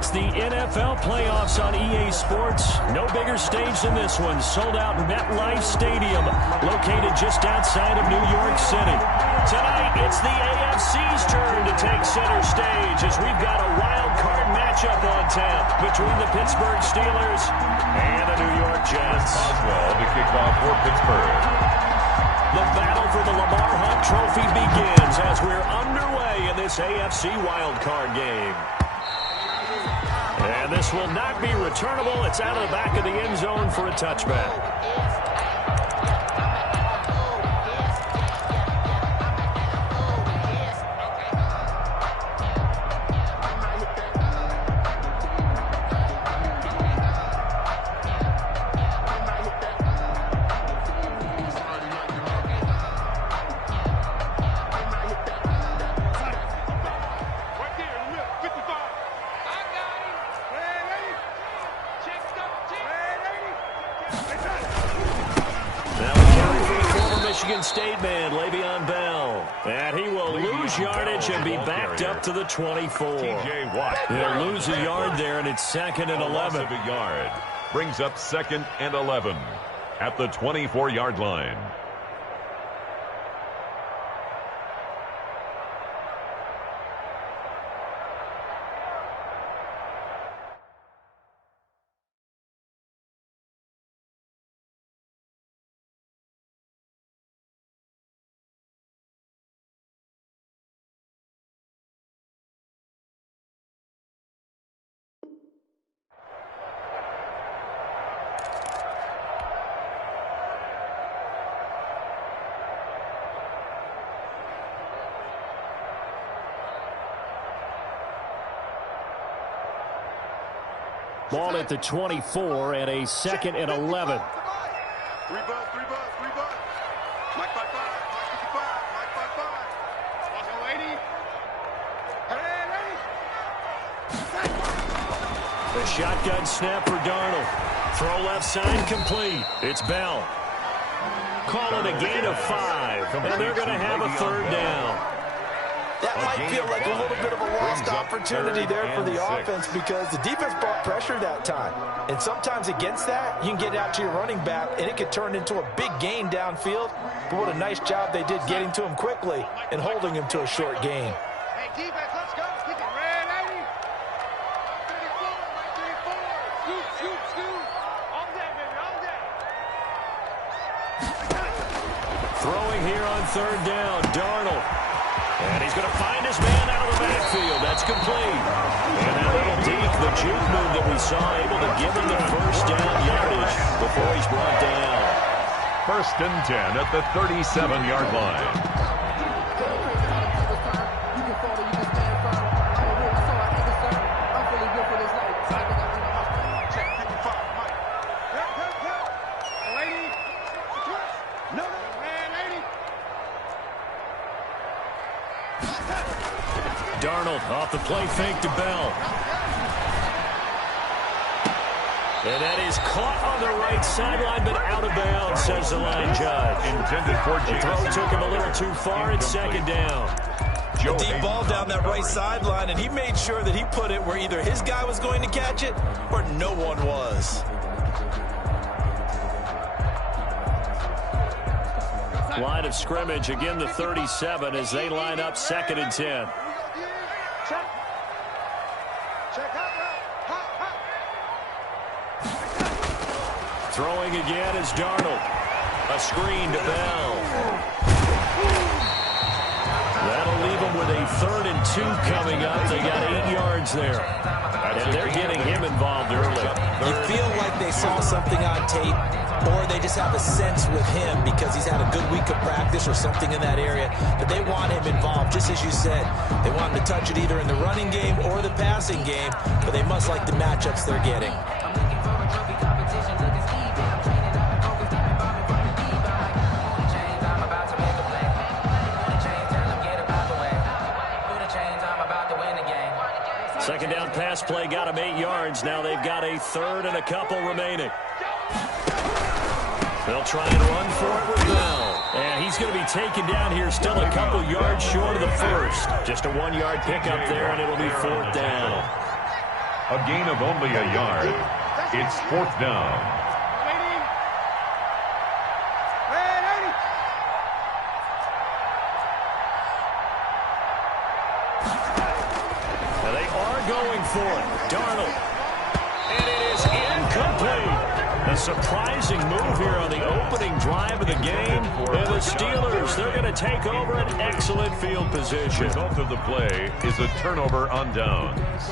It's the NFL playoffs on EA Sports. No bigger stage than this one. Sold out MetLife Stadium, located just outside of New York City. Tonight, it's the AFC's turn to take center stage as we've got a wild card matchup on tap between the Pittsburgh Steelers and the New York Jets. Oswald to kick off for Pittsburgh. The battle for the Lamar Hunt Trophy begins as we're underway in this AFC wildcard game. And this will not be returnable. It's out of the back of the end zone for a touchback. State man, Le'Veon Bell. And he will lose yardage and be backed up to the 24. TJ Watt. He'll lose a yard there, and it's 2nd and 11. A yard. Brings up 2nd and 11 at the 24-yard line. Ball at the 24 and a 2nd and 11. 3 bucks. Mike 55, Mike 55, Mike 55. Watch the lady. Hey, The shotgun snap for Darnold. Throw left side complete. It's Bell. Calling a gain of 5, and they're going to have a 3rd down. That might feel like a little bit of a lost opportunity there for the offense because the defense brought pressure that time. And sometimes against that, you can get out to your running back, and it could turn into a big gain downfield. But what a nice job they did getting to him quickly and holding him to a short gain. Hey, defense, let's go. Kick it, red, 80. 34, 34. Scoot. All day, baby, all day. Throwing here on 3rd down, Darnold. And he's going to find his man out of the backfield. That's complete. And that little deke, the juke move that we saw, able to give him the 1st down yardage before he's brought down. 1st and 10 at the 37-yard line. Darnold off the play fake to Bell. And that is caught on the right sideline, but out of bounds, says the line judge. Intended for the throw took him a little too far. It's 2nd down. A deep ball down that right sideline, and he made sure that he put it where either his guy was going to catch it or no one was. Line of scrimmage, again the 37 as they line up 2nd and 10. Throwing again is Darnold. A screen to Bell. That'll leave them with a 3rd and 2 coming up. They got 8 yards there. And they're getting him involved early. You feel like they saw something on tape, or they just have a sense with him because he's had a good week of practice or something in that area, but they want him involved, just as you said. They want him to touch it either in the running game or the passing game, but they must like the matchups they're getting. Second down pass play got him 8 yards. Now they've got a 3rd and a couple remaining. They'll try and run for it with Bell. And he's going to be taken down here, still a couple yards short of the 1st. Just a 1-yard pickup there, and it'll be 4th down. A gain of only a yard. It's 4th down. Now they are going for it. Darnold. And it is incomplete. A surprising move here on the opening drive of the game. And the Steelers, they're going to take over an excellent field position. The result of the play is a turnover on downs.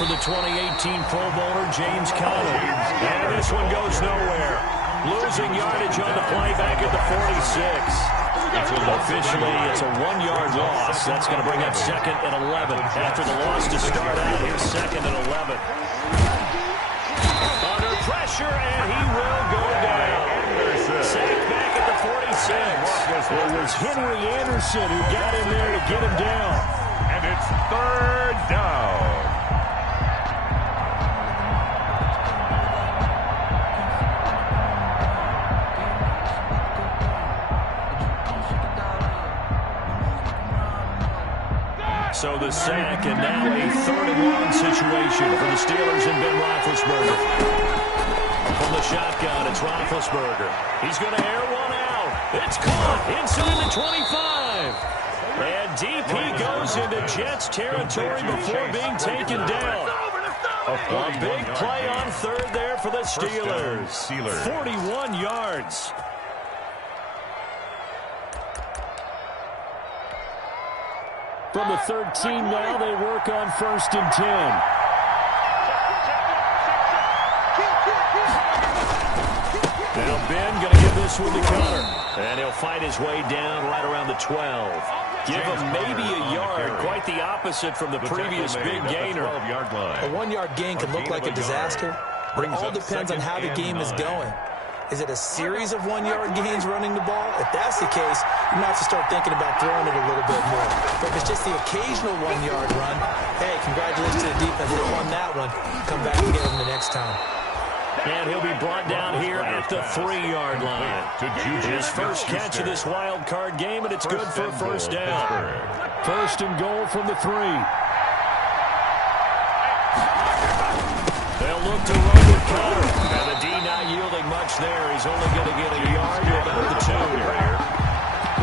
For the 2018 Pro Bowler, James Kamo. And this one goes nowhere. Losing yardage on the play back at the 46. Officially, it's a 1-yard loss. That's going to bring up 2nd and 11. After the loss to start out, here's 2nd and 11. Under pressure, and he will go down. Sacked back at the 46. It was Henry Anderson who got in there to get him down. And it's 3rd down. So the sack, and now a 3rd and long situation for the Steelers and Ben Roethlisberger. From the shotgun, it's Roethlisberger. He's going to air one out. It's caught inside the 25. And deep he goes into Jets territory before being taken down. A big play on 3rd there for the Steelers. 41 yards. From the 13 now, they work on 1st and 10. Now Ben going to give this one to Connor. And he'll fight his way down right around the 12. Give him maybe a yard, quite the opposite from the previous big gainer. A 1-yard gain can look like a disaster. It all depends on how the game is going. Is it a series of 1-yard gains running the ball? If that's the case, you might have to start thinking about throwing it a little bit more. But if it's just the occasional 1-yard run, hey, congratulations to the defense. They won that one. Come back and get them the next time. And he'll be brought down here at the 3-yard line. His first catch of this wild card game, and it's good for a 1st down. 1st and goal from the 3. They'll look to run with Connor. And the D not yielding much there. He's only going to get a yard to about the 2.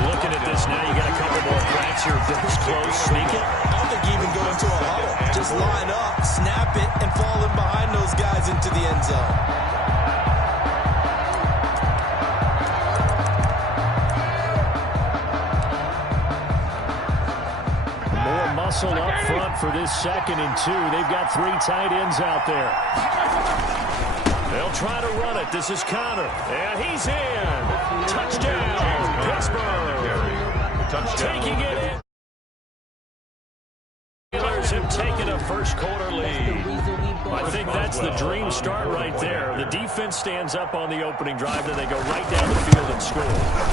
Looking at this now, you got a couple more cracks here. This close, sneak it. I don't think you even go into a huddle. Just line up, snap it, and fall in behind those guys into the end zone. More muscle up front for this 2nd and 2. They've got 3 tight ends out there. They'll try to run it. This is Connor. And he's in. Touchdown, Pittsburgh. Taking it in. Steelers have taken a first-quarter lead. I think that's the dream start right there. The defense stands up on the opening drive, then they go right down the field and score.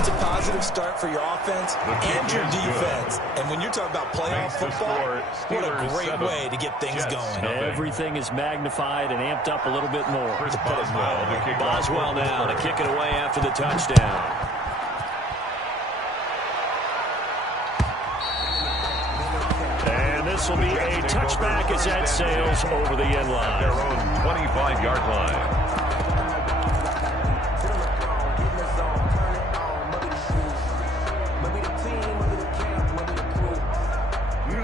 It's a positive start for your offense and your defense. And when you're talking about playoff football, what a great way to get things going. Everything is magnified and amped up a little bit more. Boswell now to kick it away after the touchdown. This will be a touchback as that sails over the end line. Their own 25-yard line.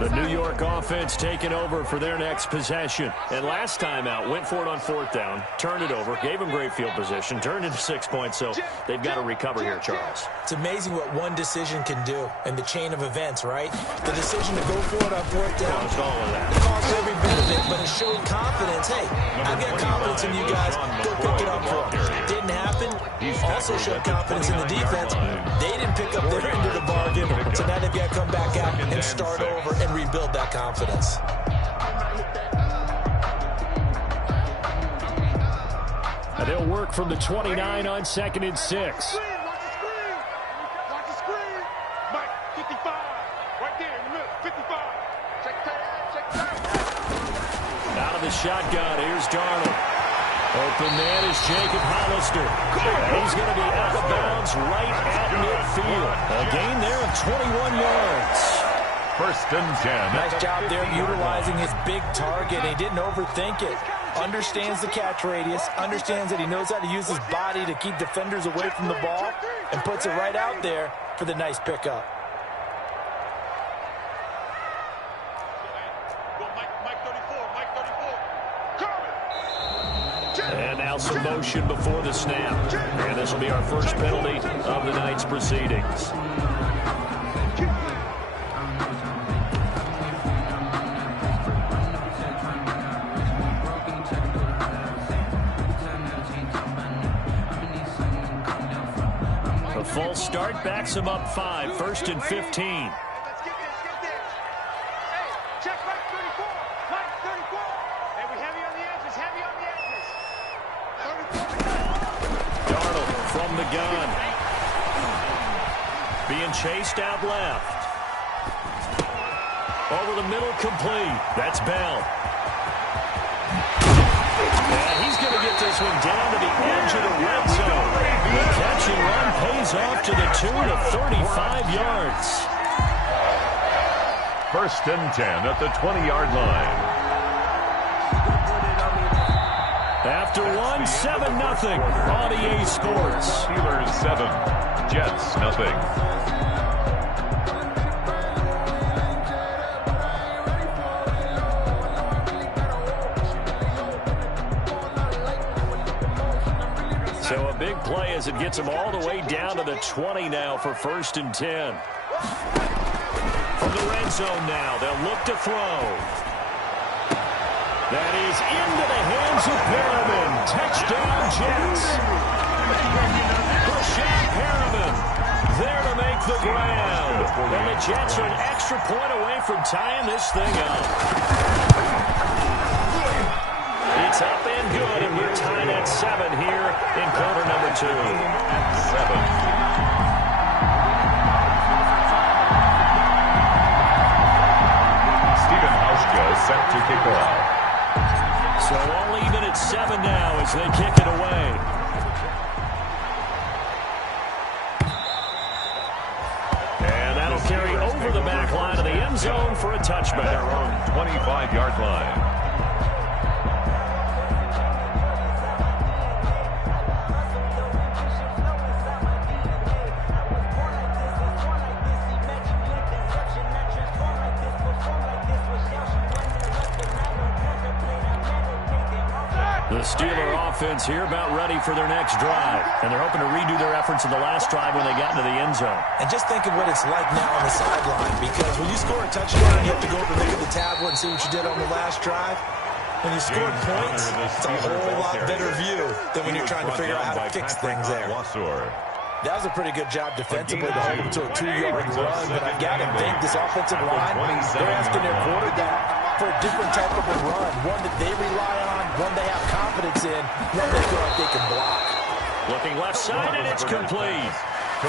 The New York offense taking over for their next possession. And last time out, went for it on 4th down, turned it over, gave them great field position, turned into 6 points, so they've got to recover here, Charles. It's amazing what one decision can do in the chain of events, right? The decision to go for it on 4th down, it cost every bit of it, but it showed confidence. Hey, I've got confidence in you guys. Go pick it up for them. Didn't happen. Also showed confidence in the defense. They didn't pick up their end of the bargain, so now they've got to come back out and start over and rebuild that confidence. And they'll work from the 29 on 2nd and 6. Watch the screen. Mike, 55. Right there in the middle, 55. Check the tight end, check the tight end. Out of the the shotgun. Here's Darnold. Open man is Jacob Hollister. And he's going to be out of bounds right at midfield. A gain there of 21 yards. 1st and 10. Nice job there utilizing his big target. He didn't overthink it. Understands the catch radius. Understands that he knows how to use his body to keep defenders away from the ball. And puts it right out there for the nice pickup. And now some motion before the snap. And this will be our first penalty of the night's proceedings. A false start backs him up 5, 1st and 15. From the gun. Being chased out left. Over the middle, complete. That's Bell. And he's going to get this one down to the edge of the red zone. The catch and run pays off to the tune of 35 yards. 1st and 10 at the 20-yard line. After one, 7-0 on EA Sports. Steelers 7, Jets nothing. So a big play as it gets him all the way down to the 20 now for 1st and 10. From the red zone now, they'll look to throw. That is into the hands of Perriman. Touchdown, Jets. Brashad Perriman there to make the ground. And the Jets are an extra point away from tying this thing up. It's up and good, and we're tied at 7 here in quarter number 2. 7. Set to kick off. So all even at 7 now as they kick it away. And that'll carry over the back line of the end zone for a touchback. Their own 25-yard line. The Steeler offense here about ready for their next drive. And they're hoping to redo their efforts in the last drive when they got into the end zone. And just think of what it's like now on the sideline, because when you score a touchdown, you have to go over and look at the tablet and see what you did on the last drive. When you score points, it's a whole lot better view than when you're trying to figure out how to fix things there. That was a pretty good job defensively to hold him to a 2-yard run, but I've got to think this offensive line, they're asking their quarterback for a different type of a run, one that they rely on, one they have confidence in, one they feel like they can block. Looking left side, and it's complete.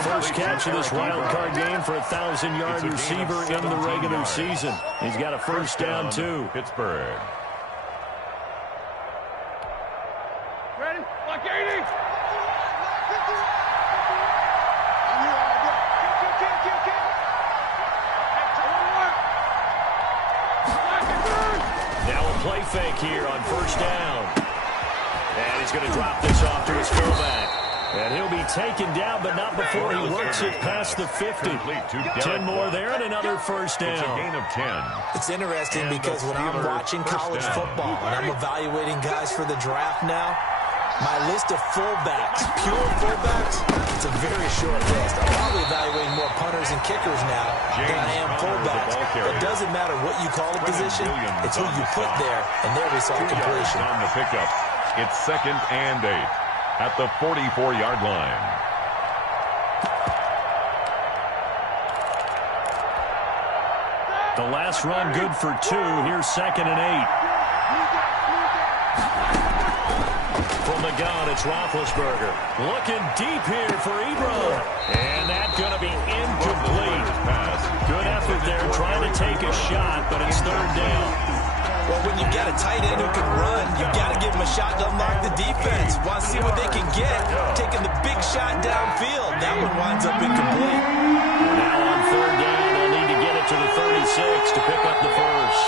First catch of this wild card game for a 1,000-yard receiver in the regular season. He's got a first down, too. Pittsburgh. Ready? Like 80. Now a play fake here on first down. And he's going to drop this off to his fullback. And he'll be taken down, but not before he works it past the 50. 10 more there and another first down. It's a gain of 10. It's interesting because when I'm watching college football and I'm evaluating guys for the draft now, my list of fullbacks, pure fullbacks, it's a very short list. I'm probably evaluating more punters and kickers now than I am fullbacks. It doesn't matter what you call a position, it's who you put there, and there we saw completion. On the pickup, it's 2nd and 8 at the 44-yard line. The last run good for 2. Here's 2nd and 8. From the gun, it's Roethlisberger. Looking deep here for Ebron. And that's going to be incomplete. Good effort there trying to take a shot, but it's 3rd down. Well, when you get a tight end who can run, you got to give him a shot to unlock the defense. Want to see what they can get, taking the big shot downfield. That one winds up incomplete. Now on third down, they'll need to get it to the 36 to pick up the first.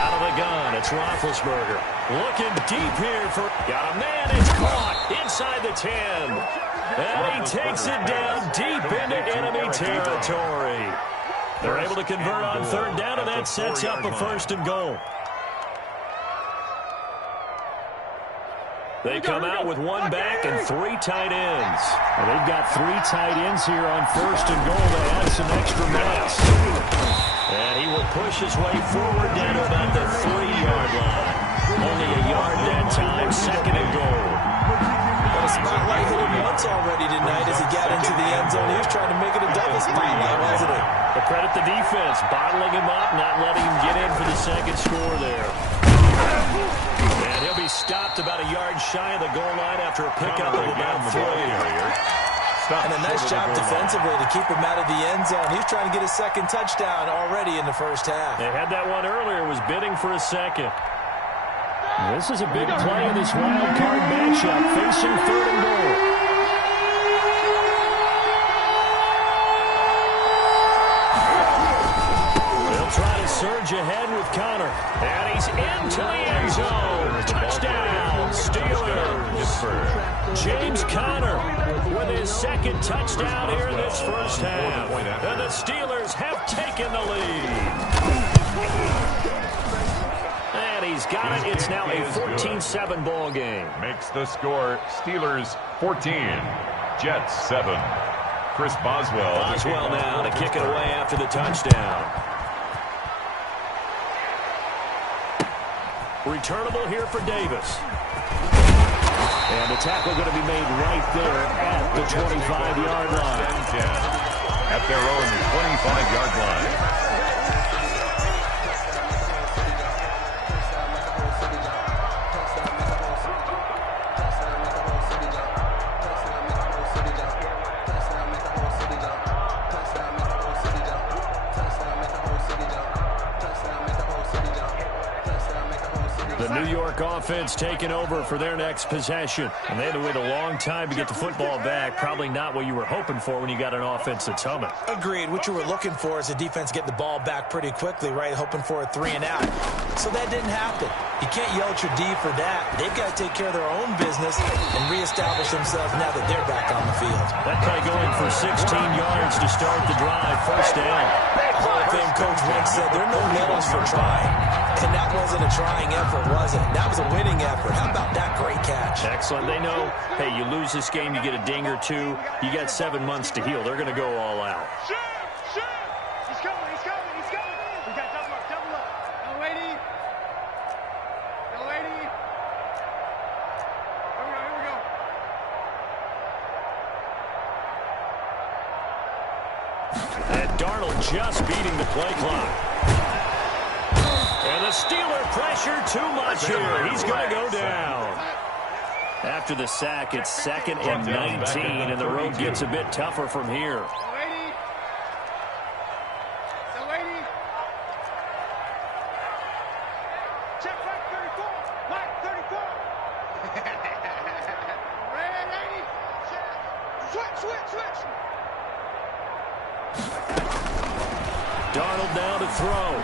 Out of the gun, it's Roethlisberger. Looking deep here for... Got a man, it's caught inside the 10. And he takes it down deep into enemy territory. They're able to convert on third down, and that sets up a first and goal. They come out with one back and three tight ends. Well, they've got three tight ends here on first and goal. They add some extra mass. And he will push his way forward down to about the 3-yard line. Only a yard that time, second and goal. But a spotlight hit him once already tonight as he got into the end zone. He was trying to make it a double spotlight, wasn't it? But credit the defense, bottling him up, not letting him get in for the second score there. And he'll be stopped about a yard shy of the goal line after a pickup of about 3. And a nice job defensively to keep him out of the end zone. He's trying to get his second touchdown already in the first half. They had that one earlier, was bidding for a second. This is a big play in this wild card matchup, facing third and goal. They'll try to surge ahead with Connor. And he's into the end zone. Touchdown, Steelers. James Conner with his second touchdown here in this first half. And the Steelers have taken the lead. And he's got it. It's now a 14-7 ball game. Makes the score Steelers 14, Jets 7. Chris Boswell. Boswell now to kick it away after the touchdown. Returnable here for Davis. And the tackle going to be made right there at the 25-yard line. At their own 25-yard line. Offense taking over for their next possession. And they had to wait a long time to get the football back. Probably not what you were hoping for when you got an offense that's humming. Agreed. What you were looking for is a defense getting the ball back pretty quickly, right? Hoping for a 3 and out. So that didn't happen. You can't yell at your D for that. They've got to take care of their own business and reestablish themselves now that they're back on the field. That play going for 16 yards to start the drive. First down. Hall of Fame coach once said there are no medals for trying. And that wasn't a trying effort, was it? That was a winning effort. How about that great catch? Excellent. They know, hey, you lose this game, you get a ding or two. You got 7 months to heal. They're going to go all out. Shoot! Shoot! He's coming, he's coming, he's coming. We got double up, double up. No lady. No lady. Here we go, here we go. And Darnold just beating the play clock. And the Steeler pressure too much here. He's going to go down. After the sack, it's 2nd and 19, and the road gets a bit tougher from here. No lady. No lady. Check right 34. Right 34. Red lady. Switch. Darnold now to throw.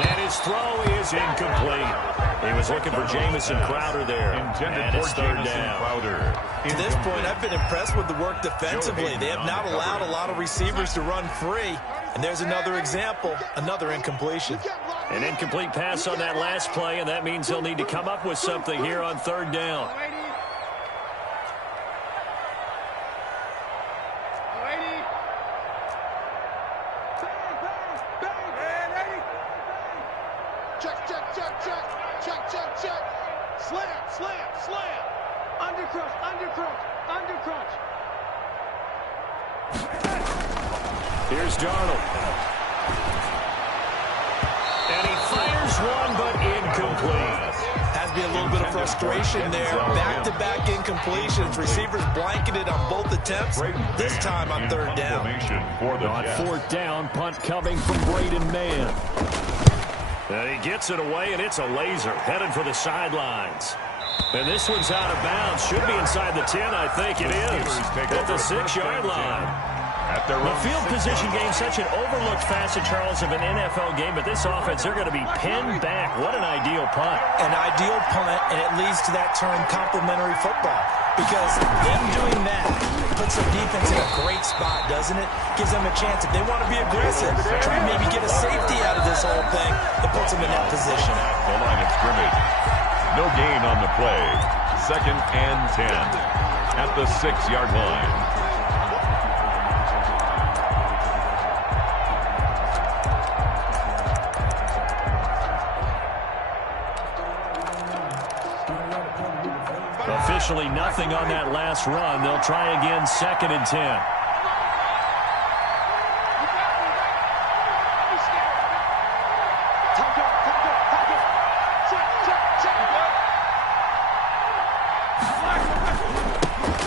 And his throw is incomplete. He was looking for Jamison Crowder there. And it's third down. To this point, I've been impressed with the work defensively. They have not allowed a lot of receivers to run free. And there's another example, another incompletion. An incomplete pass on that last play, and that means he'll need to come up with something here on third down. Check. Slam. Undercrunch. Here's Darnold. And he fires one, but incomplete. Has to be a little bit of frustration there. Back-to-back incompletions. Receivers blanketed on both attempts. This time on third down. On fourth down, punt coming from Braden Mann. And he gets it away, and it's a laser headed for the sidelines. And this one's out of bounds. Should be inside the 10, I think it is. At the 6-yard line. The field position game, such an overlooked facet, Charles, of an NFL game, but this offense, they're going to be pinned back. What an ideal punt. An ideal punt, and it leads to that term complementary football. Because them doing that puts their defense in a great spot, doesn't it? Gives them a chance. If they want to be aggressive, try and maybe get a safety out of this whole thing, it puts them in that position. The line of scrimmage. No gain on the play. 2nd and 10 at the 6-yard line. Officially nothing on that last run. They'll try again, 2nd and 10.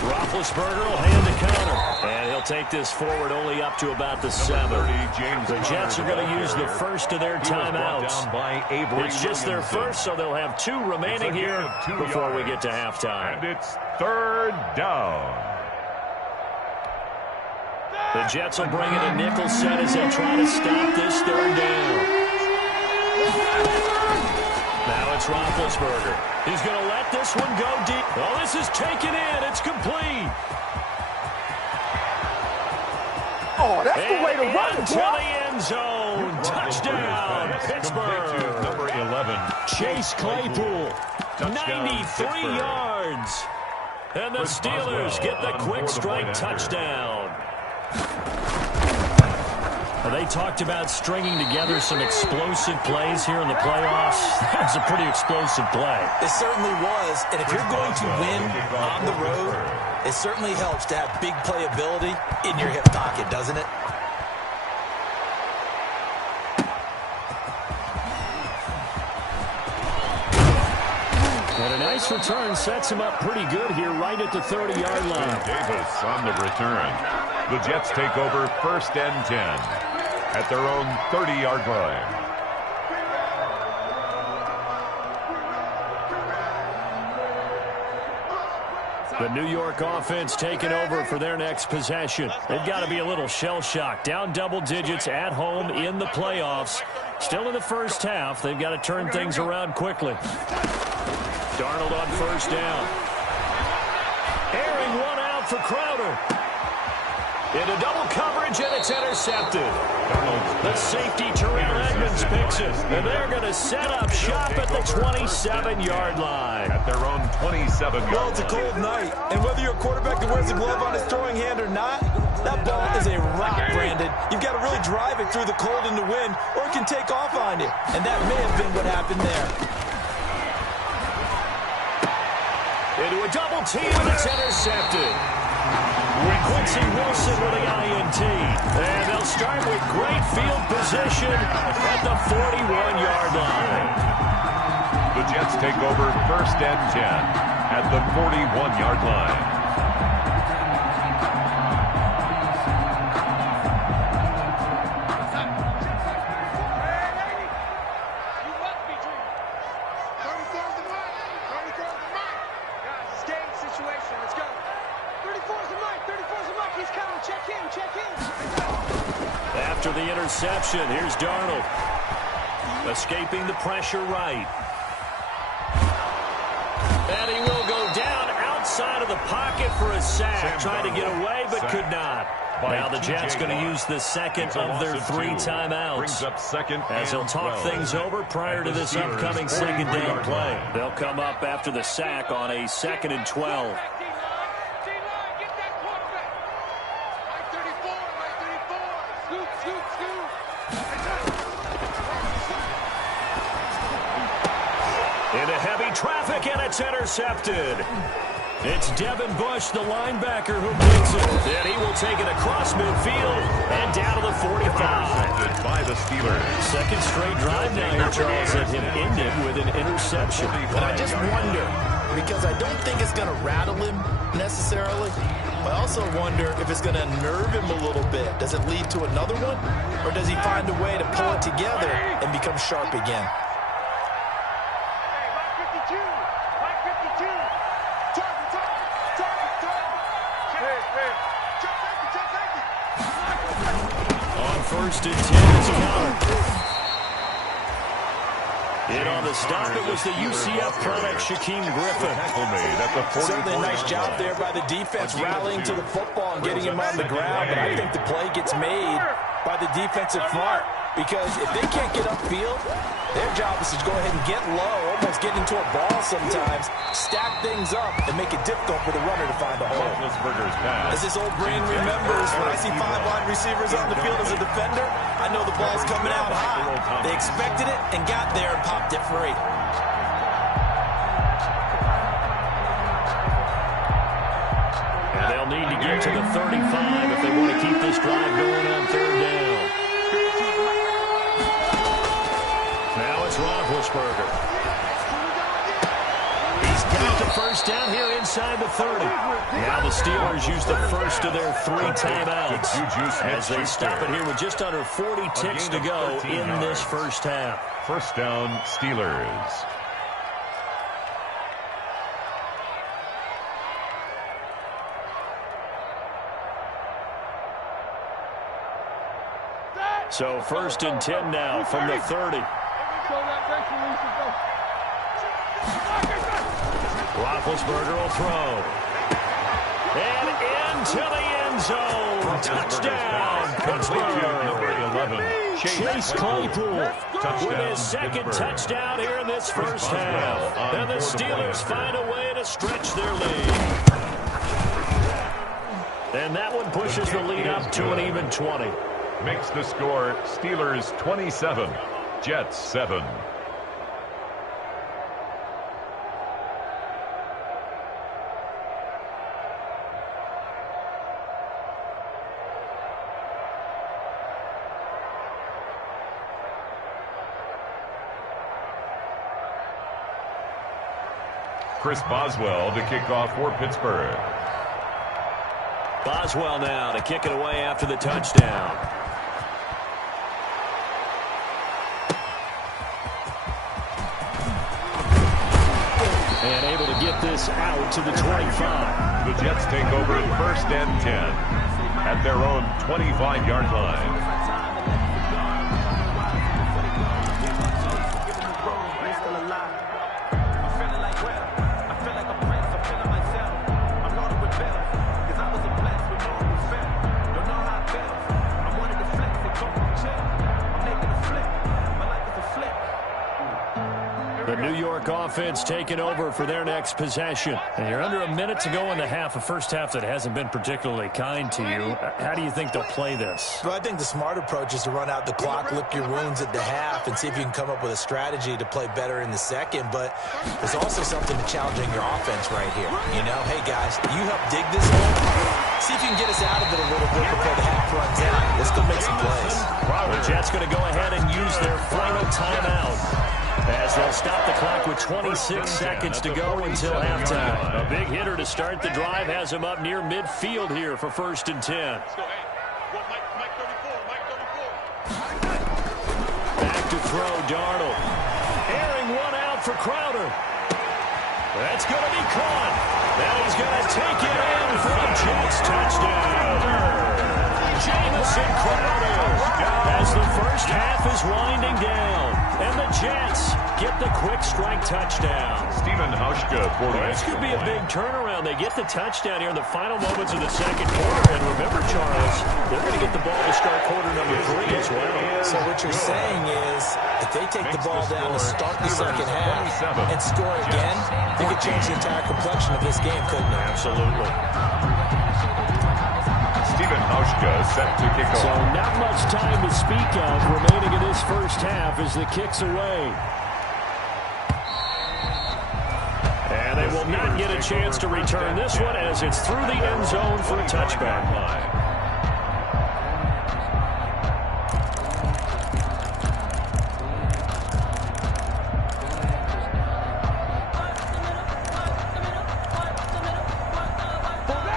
Roethlisberger will hand the counter. And he'll take this forward only up to about the 7. The Jets are going to use the first of their timeouts. It's just their first, so they'll have 2 remaining here before we get to halftime. And it's 3rd down. The Jets will bring in a nickel set as they try to stop this 3rd down. Now it's Roethlisberger. He's going to let this one go deep. Oh, this is taken in. It's complete. Oh, that's the way to run it, to the end zone. Touchdown, Pittsburgh. Number 11. Chase Claypool, 93 yards. And the Steelers get the quick strike touchdown. Well, they talked about stringing together some explosive plays here in the playoffs. That was a pretty explosive play. It certainly was. And if you're going to win on the road, it certainly helps to have big playability in your hip pocket, doesn't it? And a nice return sets him up pretty good here right at the 30-yard line. Davis on the return. The Jets take over 1st and 10 at their own 30-yard line. The New York offense taking over for their next possession. They've got to be a little shell-shocked. Down double digits at home in the playoffs. Still in the first half. They've got to turn things around quickly. Darnold on 1st down. Airing one out for Crowder. Into double coverage, and it's intercepted. The safety, Terrell Edmonds, picks it. And they're going to set up shop at the 27-yard line. At their own 27-yard line. Well, it's a cold night. And whether you're a quarterback that wears a glove on his throwing hand or not, that ball is a rock, Brandon. You've got to really drive it through the cold and the wind, or it can take off on you. And that may have been what happened there. Into a double team, and it's intercepted. Quincy Wilson with the INT. And they'll start with great field position at the 41-yard line. The Jets take over 1st and 10 at the 41-yard line. After the interception, here's Darnold. Escaping the pressure right. And he will go down outside of the pocket for a sack. Trying to get away, but could not. Now the Jets going to use the second of their 3 timeouts. As they'll talk things over prior to this upcoming 2nd down play. They'll come up after the sack on a 2nd and 12. Into heavy traffic, and it's intercepted. It's Devin Bush, the linebacker, who gets it. And he will take it across midfield and down to the 45. By the Steelers. Second straight drive now here, Charles, that have ended with an interception. But I just wonder, because I don't think it's going to rattle him necessarily. I also wonder if it's going to nerve him a little bit. Does it lead to another one? Or does he find a way to pull it together and become sharp again? On first and 10, it's counter. In on the stop, it was the UCF product, Shaquem Griffin. Certainly a nice job there by the defense, rallying to the football and getting him on the ground. But I think the play gets made by the defensive front, because if they can't get upfield, their job is to go ahead and get low, almost get into a ball sometimes, stack things up, and make it difficult for the runner to find a hole. As this old brain remembers, when I see 5 wide receivers on the field as a defender, I know the ball's coming out high. They expected it and got there and popped it free. And they'll need to get to the 35 if they want to keep this drive going on third down. Now it's Roethlisberger. He's got the first down here inside the 30. Now the Steelers use the first of their 3 timeouts as they stop it here with just under 40 ticks to go in this first half. First down, Steelers. So first and 10 now from the 30. Roethlisberger will throw. And into the end zone. Touchdown, Pittsburgh. Number 11. Chase Claypool with his second touchdown here in this first half. And the Steelers find a way to stretch their lead. And that one pushes the lead up to an even 20. Makes the score Steelers 27, Jets 7. Chris Boswell to kick off for Pittsburgh. Boswell now to kick it away after the touchdown. And able to get this out to the 25. The Jets take over first and 10 at their own 25-yard line. The New York offense taking over for their next possession. And you're under a minute to go in the half, a first half that hasn't been particularly kind to you. How do you think they'll play this? Well, I think the smart approach is to run out the clock, lick your wounds at the half, and see if you can come up with a strategy to play better in the second. But there's also something to challenging your offense right here. You know, hey, guys, you help dig this hole. See if you can get us out of it a little bit before the half runs out. This could make some plays. The Jets going to go ahead and use their final timeout, as they'll stop the clock with 26 seconds to go until halftime. A big hitter to start the drive has him up near midfield here for first and 10. Back to throw, Darnold. Airing one out for Crowder. That's going to be caught. Now he's going to take it in for a Jets touchdown. Jamison Crowder as the first half is winding down. And the Jets get the quick strike touchdown. Stephen Hauschka for the This could be a big turnaround. They get the touchdown here in the final moments of the second quarter. And remember, Charles, they're going to get the ball to start quarter number 3 as well. So what you're saying is, if they take the ball down to start the second half and score again, they could change the entire complexion of this game, couldn't it? Absolutely. Stephen Hauschka set to kick off. So not much time to speak of remaining in this first half as the kick's away. And And they will not get a chance to return this one as it's through the end zone for a touchback.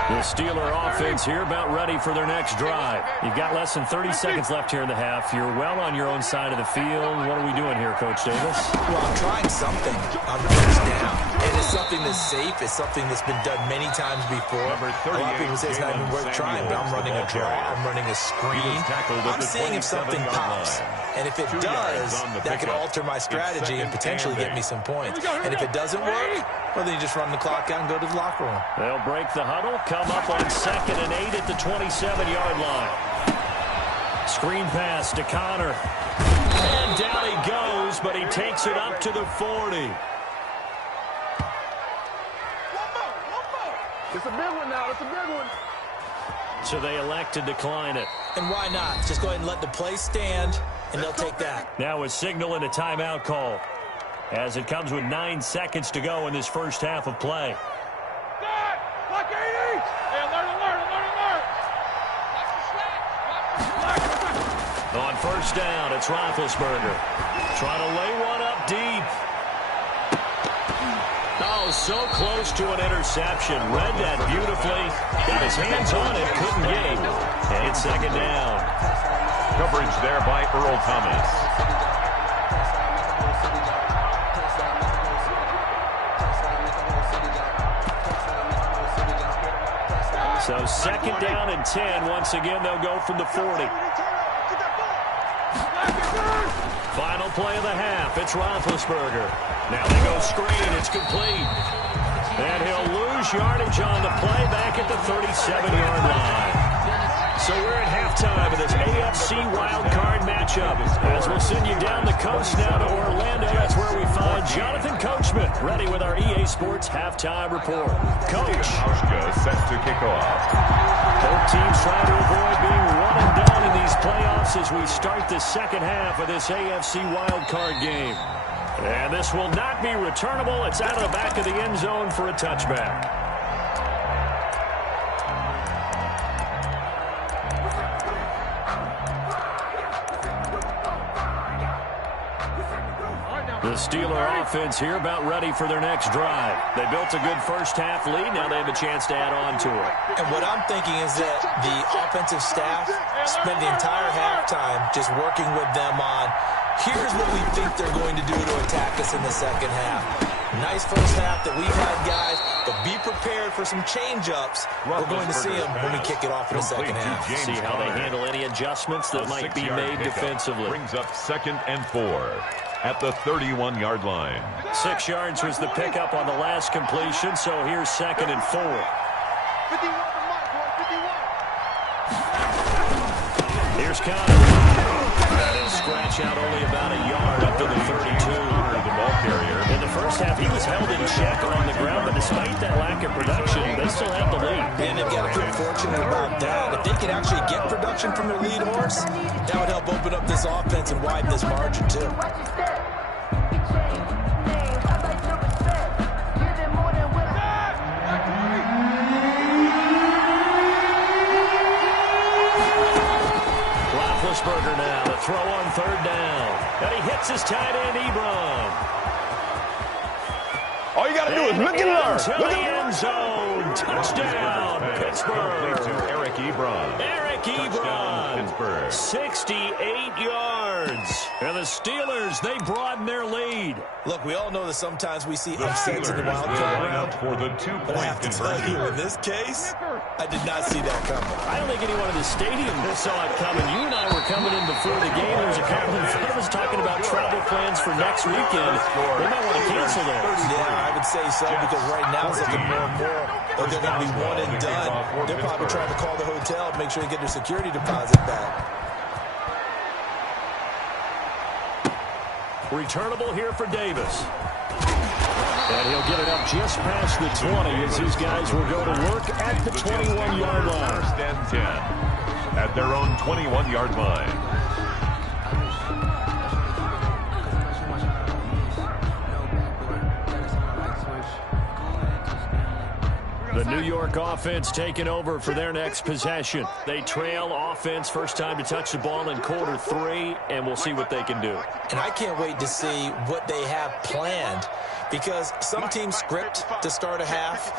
The Steeler offense here about ready for their next drive. You've got less than 30 seconds left here in the half. You're well on your own side of the field. What are we doing here, Coach Davis? Well, I'm trying something on first down. And it's something that's safe. It's something that's been done many times before. A lot of people say it's not even worth trying, but I'm running a draw. I'm running a screen. I'm seeing if something pops. And if it does, that could alter my strategy and potentially get me some points. And if it doesn't work, well, then you just run the clock out and go to the locker room. They'll break the huddle, come up on 2nd and 8 at the 27-yard line. Screen pass to Connor. And down he goes, but he takes it up to the 40. It's a big one now. It's a big one. So they elect to decline it. And why not? Just go ahead and let the play stand, and they'll take that. Now a signal and a timeout call, as it comes with 9 seconds to go in this first half of play. Like 80! Hey, alert. On first down, it's Roethlisberger. Trying to lay one up deep. Oh, so close to an interception. Read that beautifully. Got his hands on it, couldn't get it. And it's 2nd down. Coverage there by Earl Thomas. So 2nd down and 10. Once again, they'll go from the 40. Final play of the half. It's Roethlisberger. Now they go screen. It's complete. And he'll lose yardage on the play back at the 37-yard line. So we're at halftime of this AFC wildcard matchup. As we'll send you down the coast now to Orlando, that's where we find Jonathan Coachman, ready with our EA Sports halftime report. Coach. Set to kick off. Both teams trying to avoid being one and done in these playoffs as we start the second half of this AFC wildcard game. And this will not be returnable. It's out of the back of the end zone for a touchback. The Steeler offense here about ready for their next drive. They built a good first half lead. Now they have a chance to add on to it. And what I'm thinking is that the offensive staff spent the entire halftime just working with them on, here's what we think they're going to do to attack us in the second half. Nice first half that we've had, guys, but be prepared for some change-ups. We're going to see them when we kick it off in the second half. See how they handle any adjustments that might be made defensively. Brings up 2nd and 4 at the 31-yard line. 6 yards was the pickup on the last completion, so here's 2nd and 4. 51 for Mike, boy, 51. Here's Connor. And scratch out only about a yard up to the 32. The ball carrier. In the first half, he was held in check on the ground, but despite that lack of production, they still have the lead. And they've got to feel fortunate about that. If they can actually get production from their lead horse, that would help open up this offense and widen this margin, too. Roethlisberger now, the throw on 3rd down. And he hits his tight end, Ebron. All you got to do is look and learn. To the end zone. Touchdown, Pittsburgh. To Eric Ebron. Eric Ebron. Pittsburgh. 68 yards. And the Steelers, they broaden their lead. Look, we all know that sometimes we see upsets in the wild card round. For the 2-point But I have to tell you, in this case, I did not see that coming. I don't think anyone in the stadium saw it coming. You and I were coming in before the game. There was a couple in front of us talking about travel plans for next weekend. They might want to cancel those. Yeah, I would say so, because right now it's looking more and more like they're going to be one and done. They're probably trying to call the hotel and make sure they get their security deposit back. Returnable here for Davis. And he'll get it up just past the 20 as these guys will go to work at the 21-yard line. 1st and 10 at their own 21-yard line. York offense taking over for their next possession. They trail offense, first time to touch the ball in quarter 3, and we'll see what they can do. And I can't wait to see what they have planned, because some teams script to start a half.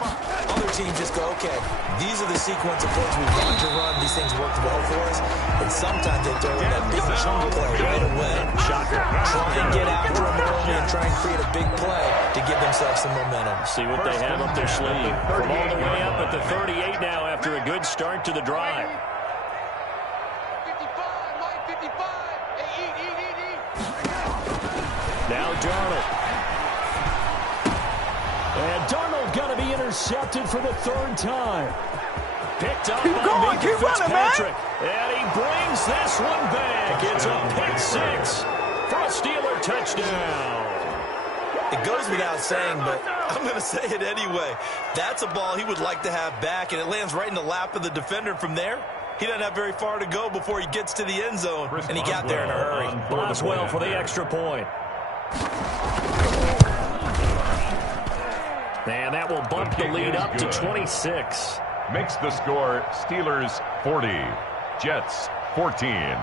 Other teams just go, okay, these are the sequence of plays we want to run. These things worked well for us. And sometimes they throw in a big chunk play right away. Shocker. Try and get after them early and try and create a big play to give themselves some momentum. See what they have up their sleeve. From all the way up at the 38 now after a good start to the drive. 55, Mike, 55. Hey, eat. Now Darnold. And Darnold going to be intercepted for the 3rd time. Picked up by Minka Fitzpatrick. And he brings this one back. It's a pick 6 for a Steeler touchdown. It goes without saying, but I'm going to say it anyway. That's a ball he would like to have back, and it lands right in the lap of the defender. From there, he doesn't have very far to go before he gets to the end zone, and he got there in a hurry. Boswell for the extra point. And that will bump the lead up to 26. Makes the score Steelers 40, Jets 14.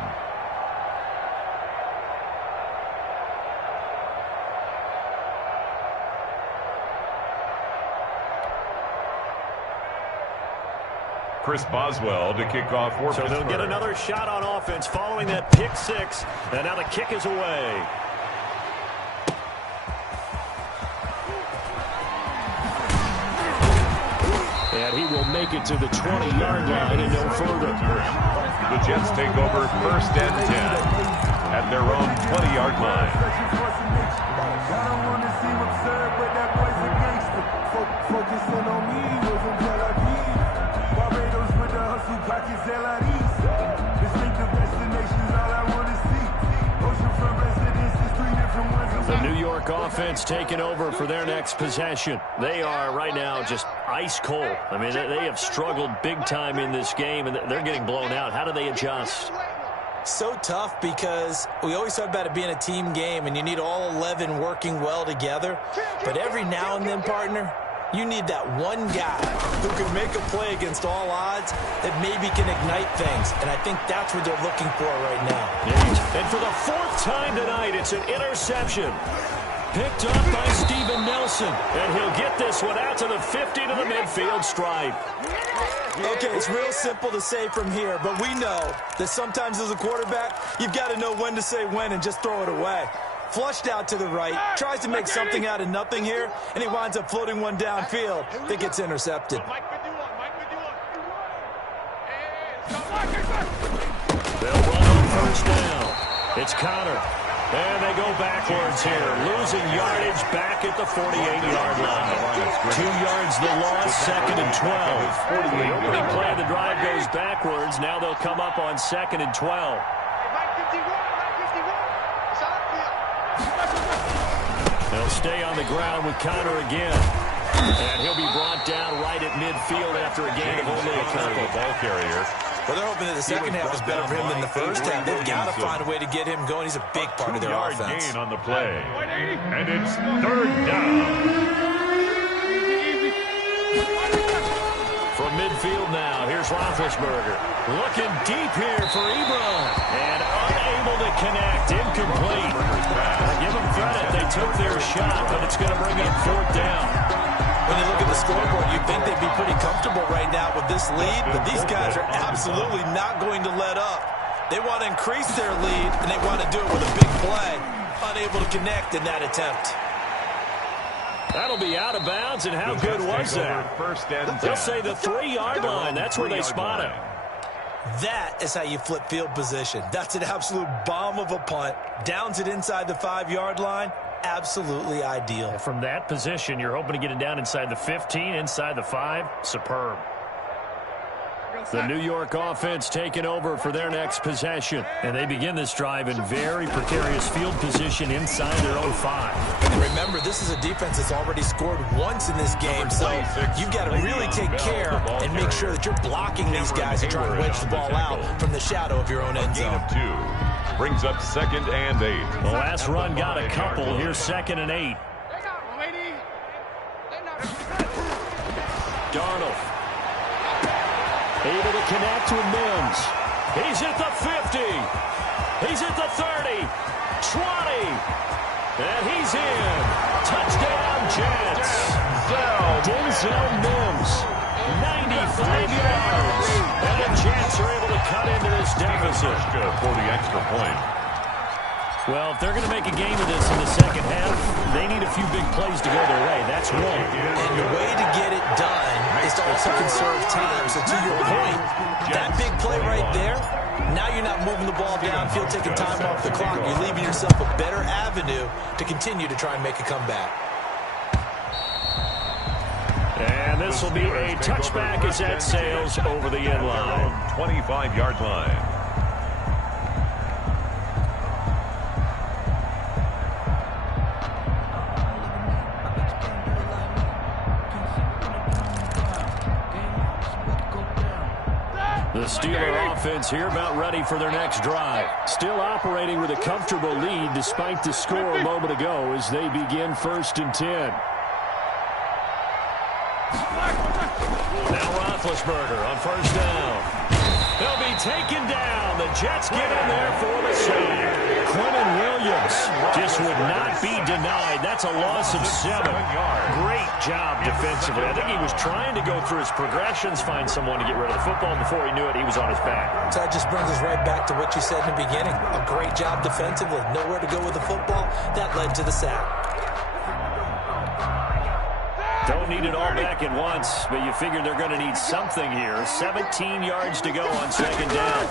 Chris Boswell to kick off for Pittsburgh. So they'll get another shot on offense following that pick 6. And now the kick is away. And he will make it to the 20-yard line and no further. The Jets take over 1st and 10 at their own 20-yard line. Focusing on me wasn't Tel Aviv. Barbados with the hustle pockets, LRDs. Distinctive destinations, all I want to see. Oceanfront residences, 3 different ones. The New York offense taking over for their next possession. They are right now just ice cold. I mean, they have struggled big time in this game, and they're getting blown out. How do they adjust? So tough, because we always talk about it being a team game, and you need all 11 working well together. But every now and then, partner, you need that one guy who can make a play against all odds that maybe can ignite things. And I think that's what they're looking for right now. And for the 4th time tonight, it's an interception. Picked up by Steven Nelson. And he'll get this one out to the 50 to the midfield stripe. Okay, it's real simple to say from here, but we know that sometimes as a quarterback, you've got to know when to say when and just throw it away. Flushed out to the right, tries to make something out of nothing here, and he winds up floating one downfield that gets intercepted. They'll run on 1st down. It's Connor. And they go backwards here, losing yardage back at the 48-yard line. 2 yards the loss, 2nd and 12. The opening play of the drive goes backwards. Now they'll come up on 2nd and 12. They'll stay on the ground with Connor again. And he'll be brought down right at midfield after a gain of only a couple. Ball carrier. Well, they're hoping that the second half was better for him than the first half. They've got to find a way to get him going. He's a big part of their offense. Gain on the play. And it's 3rd down. From midfield now, here's Roethlisberger. Looking deep here for Ebron. And unable to connect. Incomplete. Give them credit. They took their shot, but it's going to bring up 4th down. When you look at the scoreboard, you'd think they'd be pretty comfortable right now with this lead, but these guys are absolutely not going to let up. They want to increase their lead, and they want to do it with a big play. Unable to connect in that attempt. That'll be out of bounds, and how good was that? They'll say the 3-yard line. That's where they spot it. That is how you flip field position. That's an absolute bomb of a punt. Downs it inside the 5-yard line. Absolutely ideal. From that position, you're hoping to get it down inside the 15, inside the 5. Superb. The New York offense taking over for their next possession. And they begin this drive in very precarious field position inside their own 5. And remember, this is a defense that's already scored once in this game, so you've got to really take care and make sure that you're blocking these guys and trying to wedge the ball out from the shadow of your own end zone. Brings up 2nd and 8. The last run got a couple. Here's 2nd and 8. Darnold Able to connect with Mims. He's at the 50. He's at the 30. 20. And he's in. Touchdown, Jets. Denzel Mims. 95 yards. And the Jets are able to cut into this deficit. For the extra point. Well, if they're going to make a game of this in the second half, they need a few big plays to go their way. That's one. And the way to get it done is to also conserve time. So to your point, that big play right there, now you're not moving the ball downfield, taking time off the clock. You're leaving yourself a better avenue to continue to try and make a comeback. And this will be a touchback as that sails over the end line. 25-yard line. The Steeler offense here about ready for their next drive. Still operating with a comfortable lead despite the score a moment ago as they begin 1st and 10. Now Roethlisberger on 1st down. He'll be taken down. The Jets get in there for the sack. Quentin Williams just would not be denied. That's a loss of 7. Great job defensively. I think he was trying to go through his progressions, find someone to get rid of the football. Before he knew it, he was on his back. So that just brings us right back to what you said in the beginning. A great job defensively. Nowhere to go with the football. That led to the sack. Don't need it all back at once, but you figure they're going to need something here. 17 yards to go on 2nd down.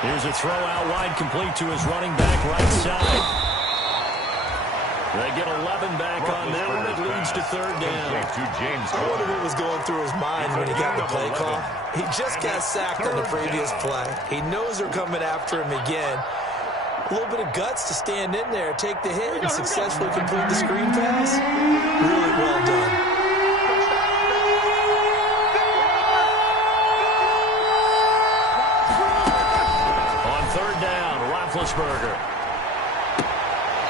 Here's a throw out wide, complete to his running back right side. They get 11 back on that one. It leads to 3rd down. I wonder what was going through his mind when he got the play call. He just got sacked on the previous play. He knows they're coming after him again. A little bit of guts to stand in there, take the hit, and successfully complete the screen pass. Really well done. On 3rd down, Roethlisberger.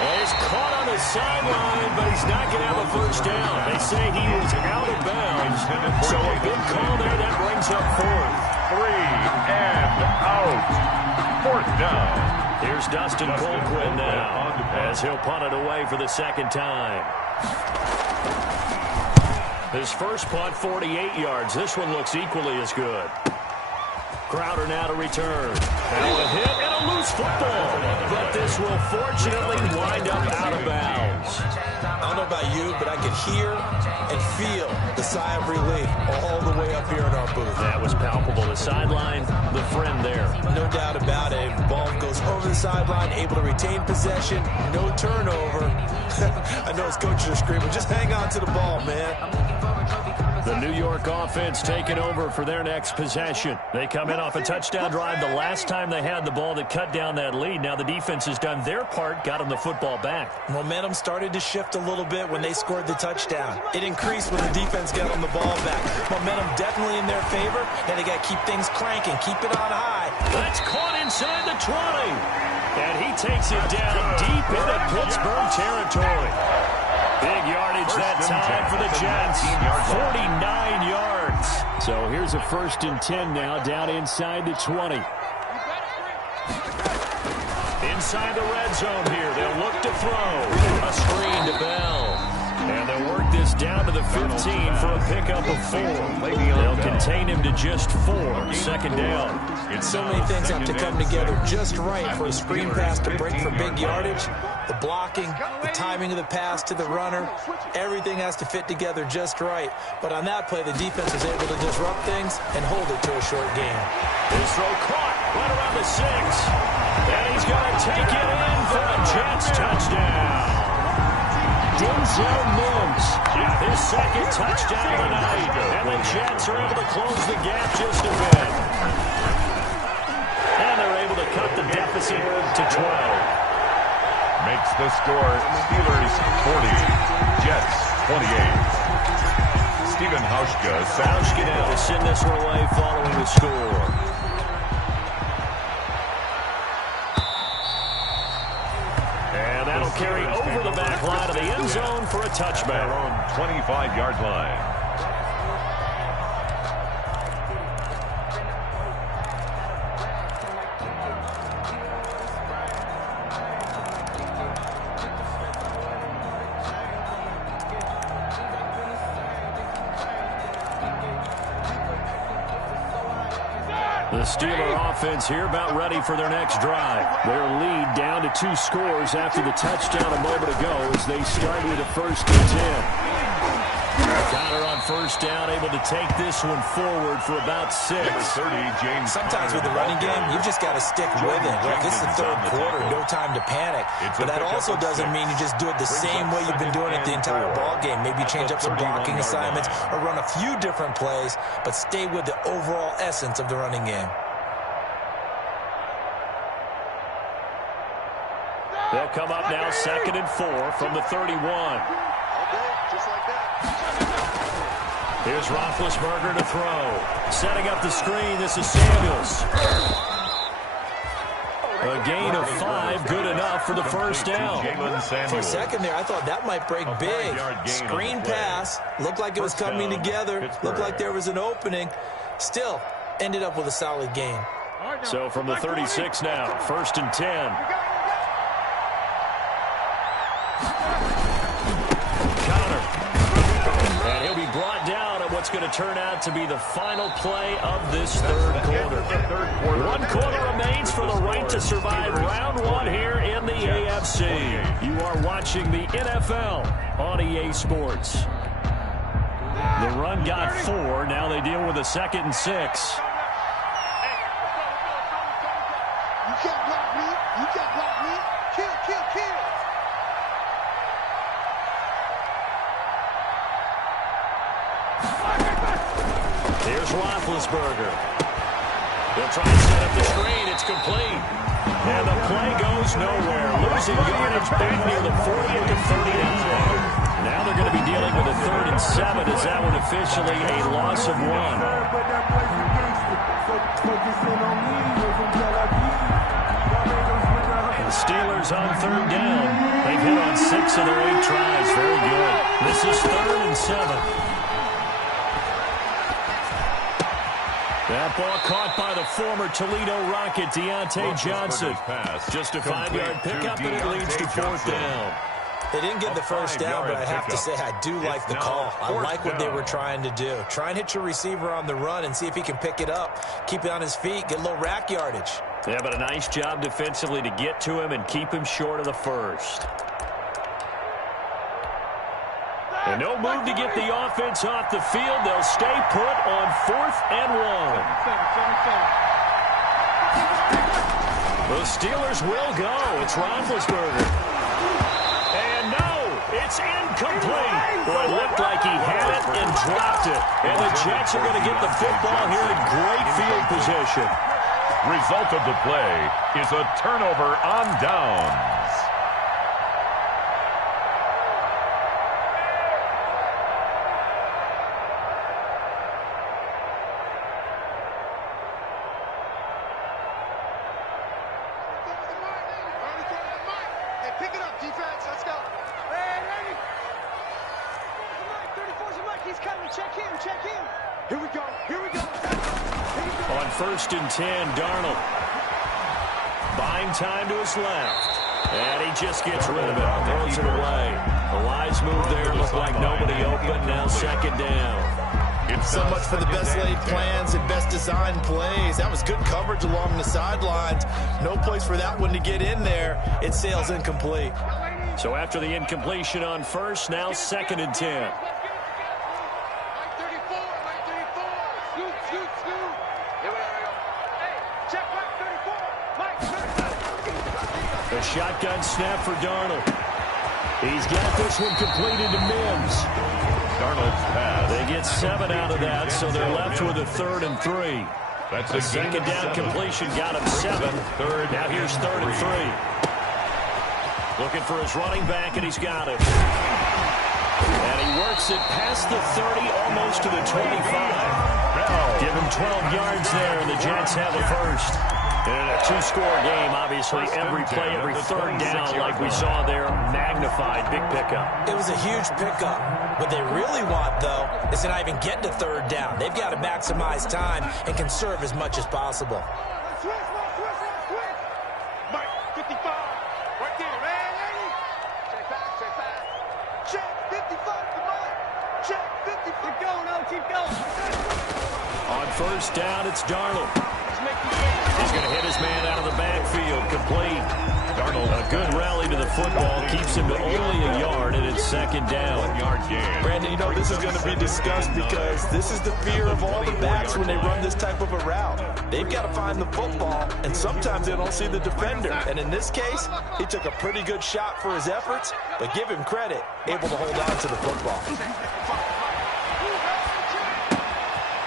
He's caught on the sideline, but he's not going to have a 1st down. They say he was out of bounds. So a big call there that brings up 4th. 3 and out. 4th down. Here's Dustin Colquitt now as he'll punt it away for the 2nd time. His first punt, 48 yards. This one looks equally as good. Crowder now to return. Now a hit and a loose football. But this will fortunately wind up out of bounds. I don't know about you, but I could hear and feel the sigh of relief all the way up here in our booth. That was palpable. The sideline, the friend there. No doubt about it. The ball goes over the sideline, able to retain possession, no turnover. I know his coaches are screaming, just hang on to the ball, man. The New York offense taking over for their next possession. They come in off a touchdown drive the last time they had the ball that cut down that lead. Now the defense has done their part, got them the football back. Momentum started to shift a little bit when they scored the touchdown. It increased when the defense got them the ball back. Momentum definitely in their favor, and they got to keep things cranking, keep it on high. That's caught inside the 20. And he takes it down deep into Pittsburgh territory. Big yardage that time for the Jets. 49 yards. So here's a 1st and 10 now, down inside the 20. Inside the red zone here. They'll look to throw. A screen to Bell. And they'll work this down to the 15 for a pickup of 4. They'll contain him to just 4. 2nd down. So many things have to come together just right for a screen pass to break for big yardage. The blocking, the timing of the pass to the runner, everything has to fit together just right. But on that play, the defense was able to disrupt things and hold it to a short game. His throw caught right around the 6. And he's going to take it in for a Jets touchdown. Denzel Mims, his 2nd touchdown of the night. And the Jets are able to close the gap just a bit. And they're able to cut the deficit to 12. Makes the score Steelers 40, Jets 28. Stephen Hauschka now to send this one away following the score. And that'll carry over the back line of the end zone for a touchback. On 25-yard line. The Steeler offense here about ready for their next drive. Their lead down to 2 scores after the touchdown a moment ago as they start with a 1st and 10. Connor on 1st down, able to take this one forward for about 6. Sometimes with the running game, you've just got to stick with it. Look, this is the 3rd quarter, no time to panic. But that also doesn't mean you just do it the same way you've been doing it the entire ball game. Maybe change up some blocking assignments or run a few different plays, but stay with the overall essence of the running game. They'll come up now 2nd and 4 from the 31. Just like that. Here's Roethlisberger to throw. Setting up the screen, this is Samuels. A gain of 5, good enough for the 1st down. For a second there, I thought that might break big. Screen pass, looked like it was coming together, looked like there was an opening. Still, ended up with a solid gain. So from the 36 now, 1st and 10. And he'll be brought down at what's going to turn out to be the final play of this 3rd quarter. 1 quarter remains for the right to survive round 1 here in the AFC. You are watching the NFL on EA Sports. The run got 4. Now they deal with a 2nd and 6. You can't block me. You can't block me. Kill, kill, kill. Here's Roethlisberger. They'll try and set up the screen. It's complete. And the play goes nowhere. Losing yardage back near the 40 at the 39. Now they're going to be dealing with a 3rd and 7 as that one officially a loss of 1. The Steelers on 3rd down. They've hit on 6 of their 8 tries. Very good. This is 3rd and 7. That ball caught by the former Toledo Rocket, Deontay Johnson. Just a 5-yard pickup, and it leads to 4th down. They didn't get the 1st down, but I have to say I do like the call. I like what they were trying to do. Try and hit your receiver on the run and see if he can pick it up. Keep it on his feet, get a little rack yardage. Yeah, but a nice job defensively to get to him and keep him short of the 1st. And no move to get the offense off the field. They'll stay put on 4th and 1. The Steelers will go. It's Roethlisberger. And no, it's incomplete. Well, it looked like he had it and dropped it. And the Jets are going to get the football here in great field position. Result of the play is a turnover on downs. On 1st and 10, Darnold. Buying time to his left. And he just gets rid of it. Throws it away. A wise move there. Looked like nobody open. Now 2nd down. So much for the best laid plans and best designed plays. That was good coverage along the sidelines. No place for that one to get in there. It sails incomplete. So after the incompletion on 1st, now 2nd and 10. A shotgun snap for Darnold. He's got this one completed to Mims. Darnold's pass. They get 7 out of that, so they're left with a 3rd and 3. That's a 2nd down completion got him 7. Now here's 3rd and 3. Looking for his running back, and he's got it. And he works it past the 30, almost to the 25. Give him 12 yards there, and the Jets have a 1st. And in a 2-score game, obviously, every play, every 3rd down, like we saw there, magnified, big pickup. It was a huge pickup. What they really want, though, is to not even get to 3rd down. They've got to maximize time and conserve as much as possible. Mike, 55, right there, man. Check back. Check 55 to Mike. Check 55. Keep going, keep going. On 1st down, it's Darnold. Let's make going to hit his man out of the backfield. Complete. A good rally to the football keeps him to only a yard, and it's second down. 1 yard gain. Brandon, you know this is going to be discussed because this is the fear of all the backs when they run this type of a route. They've got to find the football, and sometimes they don't see the defender. And in this case, he took a pretty good shot for his efforts, but give him credit, able to hold on to the football.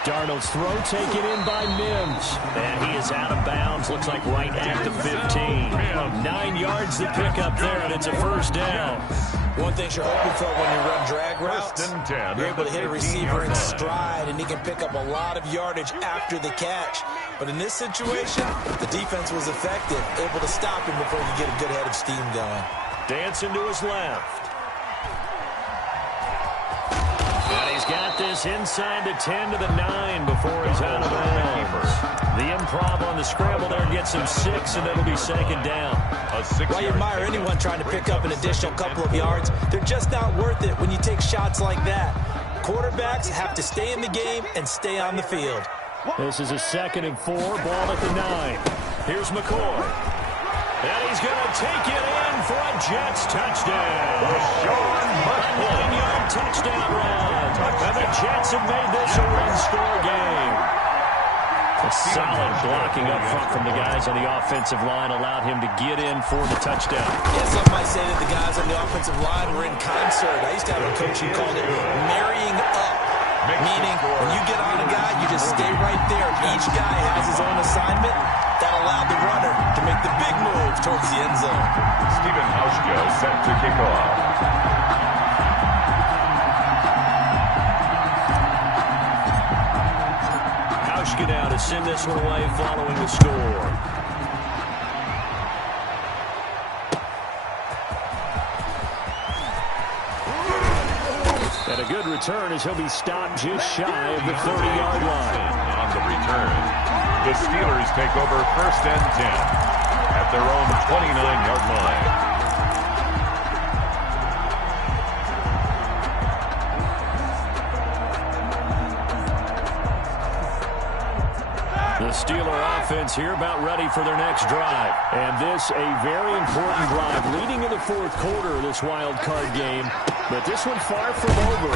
Darnold's throw taken in by Mims. And he is out of bounds. Looks like right at the 15. 9 yards to pick up there, and it's a first down. One thing you're hoping for when you run drag routes, you're able to hit a receiver in stride, and he can pick up a lot of yardage after the catch. But in this situation, the defense was effective, able to stop him before he could get a good head of steam going. Dancing to his left. And he's got this inside the 10 to the 9 before he's out of bounds. The improv on the scramble there gets him 6, and it'll be second down. While you admire anyone trying to pick up an additional couple of yards, they're just not worth it when you take shots like that. Quarterbacks have to stay in the game and stay on the field. This is a 2nd and 4, ball at the 9. Here's McCoy. And he's going to take it in for a Jets touchdown. A 9-yard touchdown run. And the Jets have made this a one-score game. A solid blocking up front from the guys on the offensive line allowed him to get in for the touchdown. Yeah, some might say that the guys on the offensive line were in concert. I used to have a coach who called it marrying up. Meaning, when you get on a guy, you just stay right there. Each guy has his own assignment. That allowed the runner to make the big move towards the end zone. Stephen Hauschka set to kick off. Now to send this one away following the score. And a good return as he'll be stopped just shy of the 30-yard line. On the return, the Steelers take over 1st and 10 at their own 29-yard line. The Steeler offense here about ready for their next drive. And this a very important drive leading in the 4th quarter of this wild card game. But this one far from over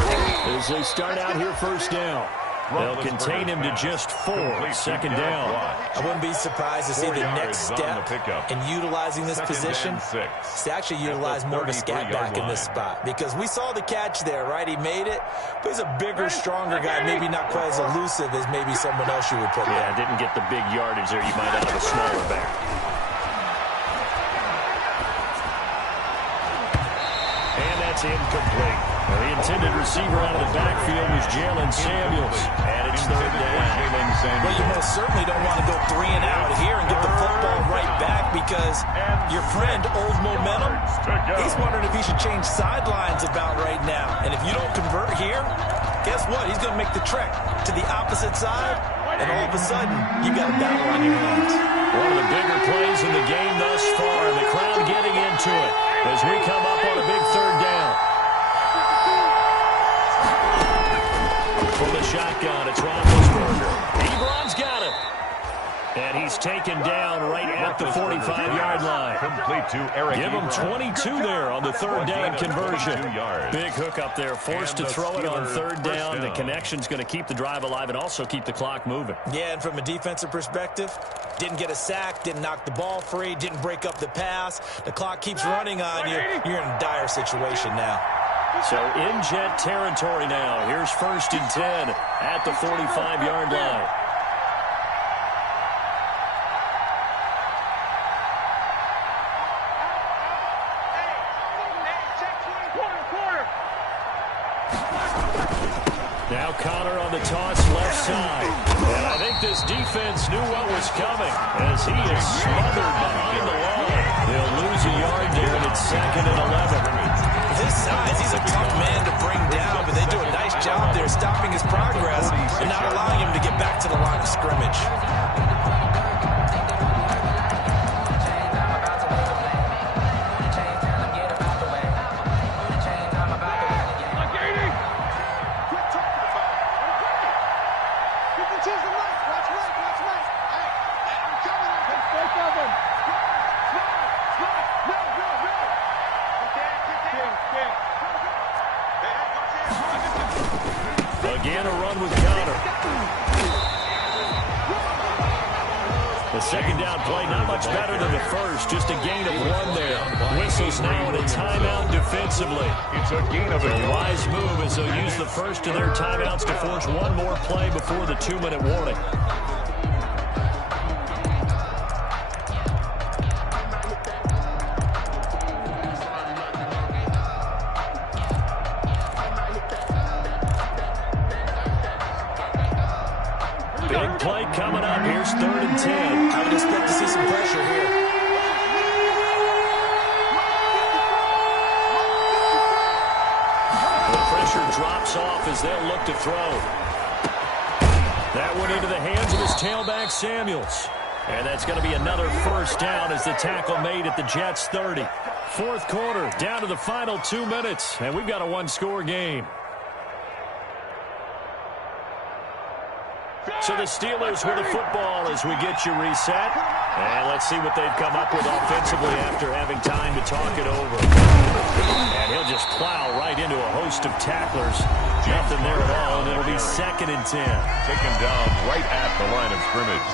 as they start out here first down. They'll contain him to just 4, 2nd down. I wouldn't be surprised to see the next step in utilizing this position. It's actually utilize more of a scat back in this spot because we saw the catch there, right? He made it, but he's a bigger, stronger guy, maybe not quite as elusive as maybe someone else you would put there. Yeah, didn't get the big yardage there. You might have a smaller back. And that's incomplete. The intended receiver out of the backfield was Jalen Samuels. And it's 3rd down. Well, you most certainly don't want to go 3 and out here and get the football right back because your friend, Old Momentum, he's wondering if he should change sidelines about right now. And if you don't convert here, guess what? He's going to make the trek to the opposite side, and all of a sudden, you've got a battle on your hands. One of the bigger plays in the game thus far, and the crowd getting into it as we come up on a big 3rd down. From the shotgun, it's Roethlisberger. Ebron's got it. And he's taken down right at the 45-yard line. Complete to Eric. Give him 22 there on the 3rd down conversion. Big hook up there, forced to throw it on 3rd down. The connection's going to keep the drive alive and also keep the clock moving. Yeah, and from a defensive perspective, didn't get a sack, didn't knock the ball free, didn't break up the pass. The clock keeps running on you. You're in a dire situation now. So in Jet territory now. Here's 1st and 10 at the 45-yard line. Now Connor on the toss left side. And I think this defense knew what was coming as he is smothered behind the line. They'll lose a yard there, and it's 2nd and 11. His size, he's a tough man to bring down, but they do a nice job there stopping his progress and not allowing him to get back to the line of scrimmage. The second down play, not much better than the first. Just a gain of 1 there. Whistles now and a timeout defensively. It's a gain of A wise move as they'll use the first of their timeouts to force one more play before the 2-minute warning. Big play coming up. Here's 3rd and 10. I would expect to see some pressure here. The pressure drops off as they'll look to throw. That went into the hands of his tailback, Samuels. And that's going to be another first down as the tackle made at the Jets' 30. 4th quarter, down to the final 2 minutes, and we've got a 1-score game. So the Steelers with the football as we get you reset. And let's see what they've come up with offensively after having time to talk it over. And he'll just plow right into a host of tacklers. Nothing there at all, and it'll be 2nd and 10. Taken down right at the line of scrimmage.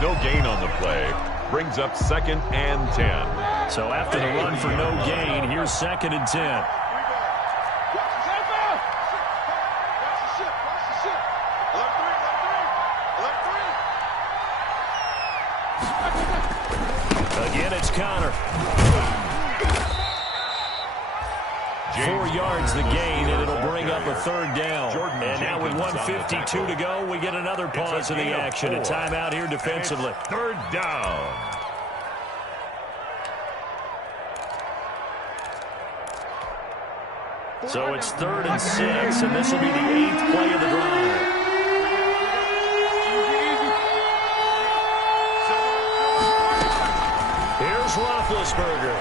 No gain on the play. Brings up 2nd and 10. So after the run for no gain, here's 2nd and 10. Again, it's Connor. 4 yards the gain, and it'll bring up a 3rd down. And now with 1:52 to go, we get another pause in the action. A timeout here defensively. 3rd down. So it's 3rd and 6, and this will be the 8th play of the drive. Here's Roethlisberger.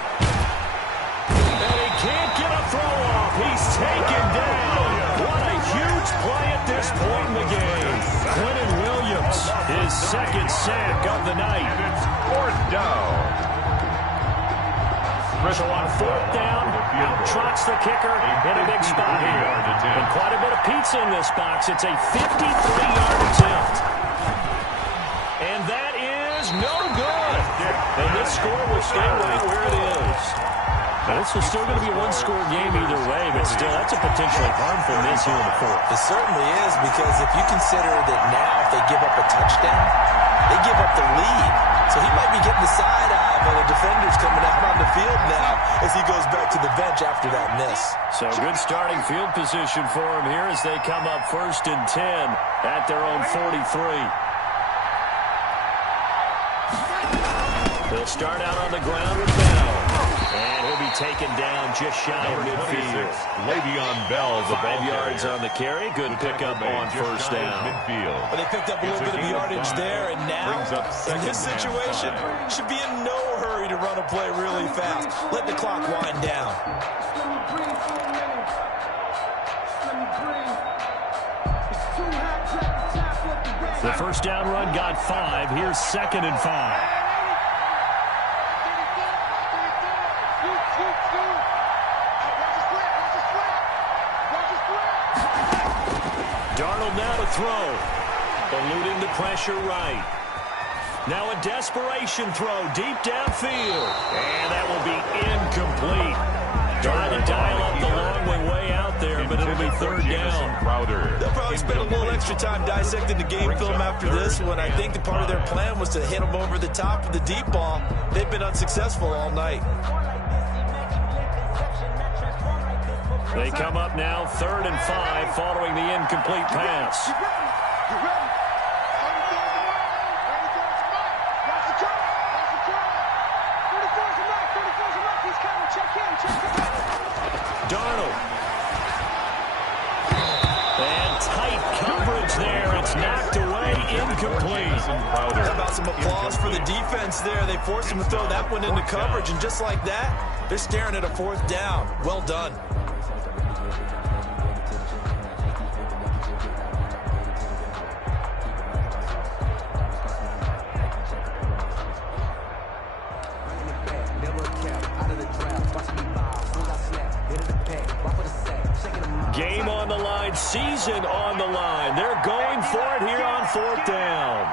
And he can't get a throw off. He's taken down. What a huge play at this point in the game. Quentin Williams, his 2nd sack of the night. And it's 4th down. So on 4th down, out trots the kicker in a big spot here. And quite a bit of pizza in this box. It's a 53-yard attempt. And that is no good. And this score will stay right where it is. This is still going to be a 1-score game either way, but still, that's a potentially harmful miss here in the 4th. It certainly is, because if you consider that now if they give up a touchdown, they give up the lead. So he might be getting the side eye by the defenders coming out on the field now as he goes back to the bench after that miss. So good starting field position for him here as they come up 1st and 10 at their own 43. They'll start out on the ground with Bell. And he'll be taken down just shy of midfield. Le'Veon Bell, the 5 yards on the carry. Good pickup on 1st down. Midfield. But they picked up a little bit of yardage there, and now, in this situation, should be in no hurry to run a play really fast. Let the clock wind down. The 1st down run got 5. Here's 2nd and 5. Darnold now to throw. Eluding the pressure right. Now a desperation throw deep downfield. And that will be incomplete. Trying to dial up the long way out there, but it'll be 3rd down. They'll probably spend a little extra time dissecting the game film after this one. I think the part of their plan was to hit them over the top with the deep ball. They've been unsuccessful all night. They come up now 3rd and 5 following the incomplete pass. Darnold. And tight coverage there. It's knocked away, incomplete. How about some applause for the defense there? They forced him to throw that one into coverage, and just like that, they're staring at a 4th down. Well done. Game on the line, season on the line. They're going for it here on 4th down.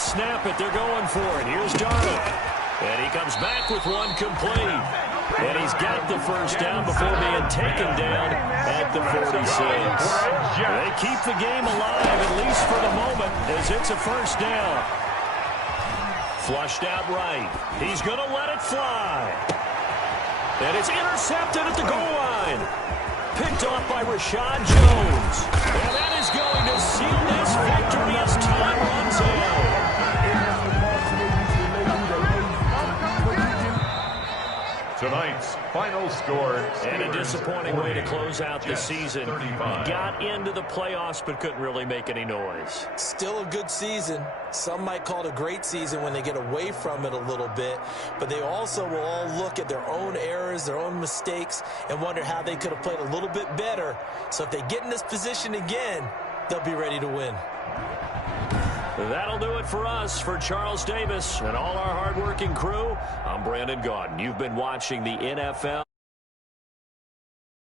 snap it. They're going for it. Here's Darnold. And he comes back with one complete. And he's got the first down before being taken down at the 46. They keep the game alive, at least for the moment, as it's a first down. Flushed out right. He's going to let it fly. And it's intercepted at the goal line. Picked off by Rashad Jones. And that is going to seal this victory as time runs out. Tonight's final score. And a disappointing way to close out the season. Got into the playoffs but couldn't really make any noise. Still a good season. Some might call it a great season when they get away from it a little bit. But they also will all look at their own errors, their own mistakes, and wonder how they could have played a little bit better. So if they get in this position again, they'll be ready to win. That'll do it for us. For Charles Davis and all our hardworking crew, I'm Brandon Gaudin. You've been watching the NFL.